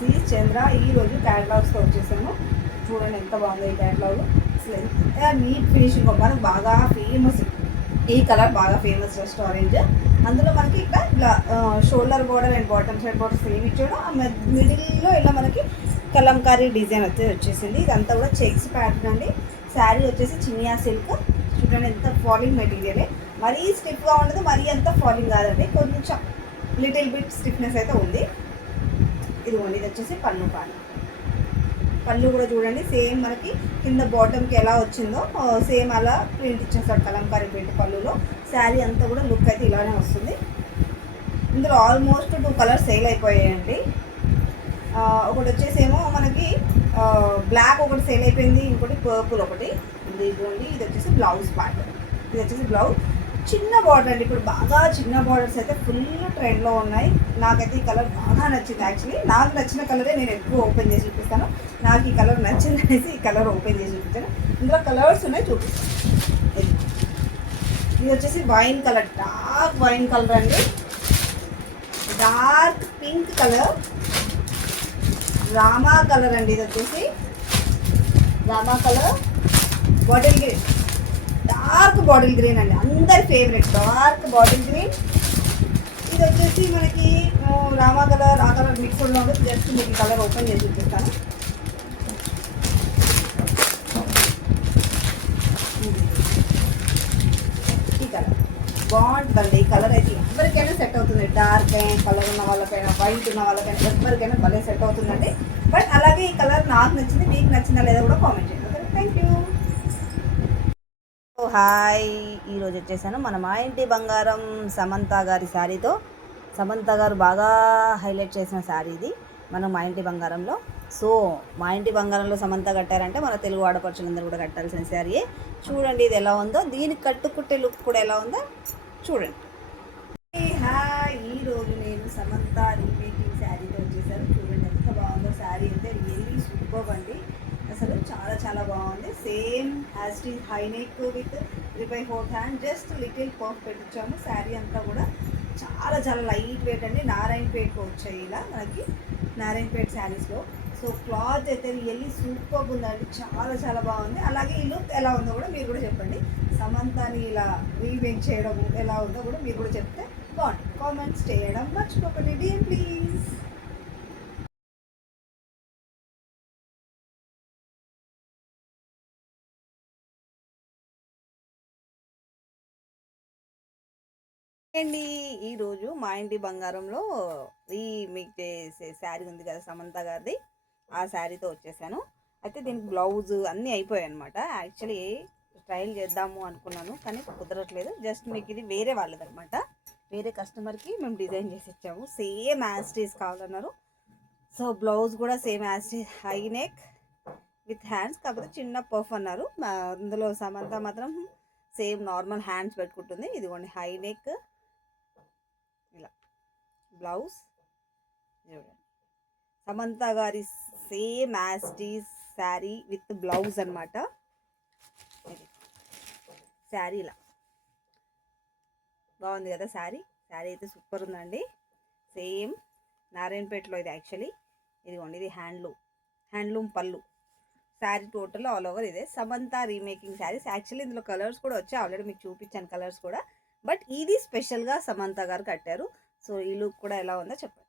This is చంద్ర. ఈరోజు క్యాటలాగ్స్తో వచ్చేసాము. చూడండి ఎంత బాగుందో ఈ క్యాటలాగ్. అసలు ఎంత నీట్ ఫినిషింగ్. మనకు బాగా ఫేమస్ ఈ కలర్, బాగా ఫేమస్ జస్ట్ ఆరెంజ్. అందులో మనకి ఇక్కడ ఇలా shoulder border and bottom side border same ఇచ్చాడు. ఆ మిడిల్లో ఇలా మనకి కలంకారీ డిజైన్ వచ్చేసింది. ఇదంతా కూడా చెక్స్ ప్యాటర్న్ అండి. శారీ వచ్చేసి చినియా సిల్క్. చూడండి ఎంత ఫాలింగ్ మెటీరియలే, మరీ స్టిఫ్గా ఉండదు, మరీ అంత ఫాలింగ్ కాదండి, కొంచెం లిటిల్ బిట్ స్టిఫ్నెస్ అయితే ఉంది. ఇదిగోండి, ఇది వచ్చేసి పళ్ళు కూడా చూడండి సేమ్ మనకి కింద బాటమ్కి ఎలా వచ్చిందో సేమ్ అలా ప్రింట్ ఇచ్చేస్తాడు కలంకారీ ప్రింట్ పళ్ళులో. శారీ అంతా కూడా లుక్ అయితే ఇలానే వస్తుంది. ఇందులో ఆల్మోస్ట్ 2 కలర్స్ సేల్ అయిపోయాయండి. ఒకటి వచ్చేసేమో మనకి బ్లాక్ ఒకటి సేల్ అయిపోయింది, ఇంకోటి పర్పుల్ ఒకటి. ఇదిగోండి, ఇది వచ్చేసి బ్లౌజ్ పార్ట్. ఇది వచ్చేసి బ్లౌజ్ చిన్న బార్డర్ అండి. ఇప్పుడు బాగా చిన్న బార్డర్స్ అయితే ఫుల్ ట్రెండ్లో ఉన్నాయి. నాకైతే ఈ కలర్ బాగా నచ్చింది. యాక్చువల్లీ నాకు నచ్చిన కలరే నేను ఎక్కువ ఓపెన్ చేసి చూపిస్తాను. నాకు ఈ కలర్ నచ్చింది అనేసి ఈ కలర్ ఓపెన్ చేసి చూపించాను. ఇందులో కలర్స్ ఉన్నాయి, చూపిస్తాను. ఇది వచ్చేసి wine colour, dark wine colour అండి. Dark pink colour, Rama colour అండి. ఇది వచ్చేసి Rama colour, bottle green, dark bottle green అండి, అందరి ఫేవరెట్ డార్క్ బాటిల్ గ్రీన్. ఇది వచ్చేసి మనకి రామా కలర్, ఆ కలర్ మిక్స్డ్లో ఉంటుంది. జస్ట్ మీకు కలర్ ఓపెన్ చేసి చూపిస్తాను. ఈ కలర్ బాగుంటుందండి. ఈ కలర్ అయితే ఎవరికైనా సెట్ అవుతుంది. డార్క్ కలర్ ఉన్న వాళ్ళకైనా, వైట్ ఉన్న వాళ్ళకైనా, ఎవరికైనా భలే సెట్ అవుతుందండి. బట్ అలాగే ఈ కలర్ నాకు నచ్చింది, మీకు నచ్చిందా లేదా కూడా కామెంట్ చేయండి. Thank you. హాయ్, ఈరోజు వచ్చేసాను మన మా ఇంటి బంగారం సమంత గారి శారీతో. సమంత గారు బాగా హైలైట్ చేసిన శారీ ఇది మనం మా ఇంటి బంగారంలో. సో మా ఇంటి బంగారంలో సమంత కట్టారంటే మన తెలుగు ఆడపడుచులందరూ కూడా కట్టాల్సిన శారీయే. చూడండి ఇది ఎలా ఉందో, దీనికి కట్టుకుట్టే లుక్ కూడా ఎలా ఉందో చూడండి. హాయ్, ఈరోజు నేను సమంత రీమేకింగ్ శారీతో వచ్చేసాను. చూడండి ఎంత బాగుందో శారీ అయితే, రియల్లీ సూపర్ అండి. అసలు చాలా చాలా బాగుంది. Same as it is high neck with 3/4 hand, just little పర్ఫ్ పెట్టించాము. శారీ అంతా కూడా చాలా చాలా లైట్ వెయిట్ అండి. నారాయణపేటకు వచ్చాయి ఇలా మనకి, నారాయణపేట శారీస్లో. సో క్లాత్ అయితే రియల్లీ సూపర్ ఉందండి, చాలా చాలా బాగుంది. అలాగే ఈ లుక్ ఎలా ఉందో కూడా మీరు కూడా చెప్పండి. సమంతాని ఇలా రీమేక్ చేయడం ఎలా ఉందో కూడా మీరు కూడా చెప్తే బాగుంటుంది. కామెంట్స్ చేయడం మర్చిపోకండి డియర్ ప్లీజ్. అండి, ఈరోజు మా ఇంటి బంగారంలో ఈ మీకు చేసే శారీ ఉంది కదా సమంత గారిది, ఆ శారీతో వచ్చేసాను. అయితే దీనికి బ్లౌజ్ అన్నీ అయిపోయాయి అనమాట. యాక్చువల్లీ ట్రయల్ చేద్దాము అనుకున్నాను కానీ కుదరట్లేదు. జస్ట్ మీకు ఇది వేరే వాళ్ళదనమాట, వేరే కస్టమర్కి మేము డిజైన్ చేసి ఇచ్చాము. సేమ్ యాస్టీస్ కావాలన్నారు. సో బ్లౌజ్ కూడా same as it is, high neck with hands, కాకపోతే చిన్న పఫ్ అన్నారు. అందులో సమంత మాత్రం సేమ్ నార్మల్ హ్యాండ్స్ పెట్టుకుంటుంది. ఇదిగోండి హై నెక్, ఇలా బ్లౌజ్ చూడండి. సమంత గారి సేమ్ యాస్టీస్ శారీ విత్ బ్లౌజ్ అనమాట. శారీ ఇలా బాగుంది కదా శారీ. శారీ అయితే సూపర్ ఉందండి. సేమ్ నారాయణపేటలో ఇది యాక్చువల్లీ. ఇదిగోండి, ఇది హ్యాండ్లూమ్ పళ్ళు. శారీ టోటల్ ఆల్ ఓవర్ ఇదే. సమంత రీమేకింగ్ శారీస్. యాక్చువల్లీ ఇందులో కలర్స్ కూడా వచ్చాయి, ఆల్రెడీ మీకు చూపించాను కలర్స్ కూడా. బట్ ఇది స్పెషల్గా సమంత గారు కట్టారు. సో ఈ లుక్ కూడా ఎలా ఉందో చెప్పండి.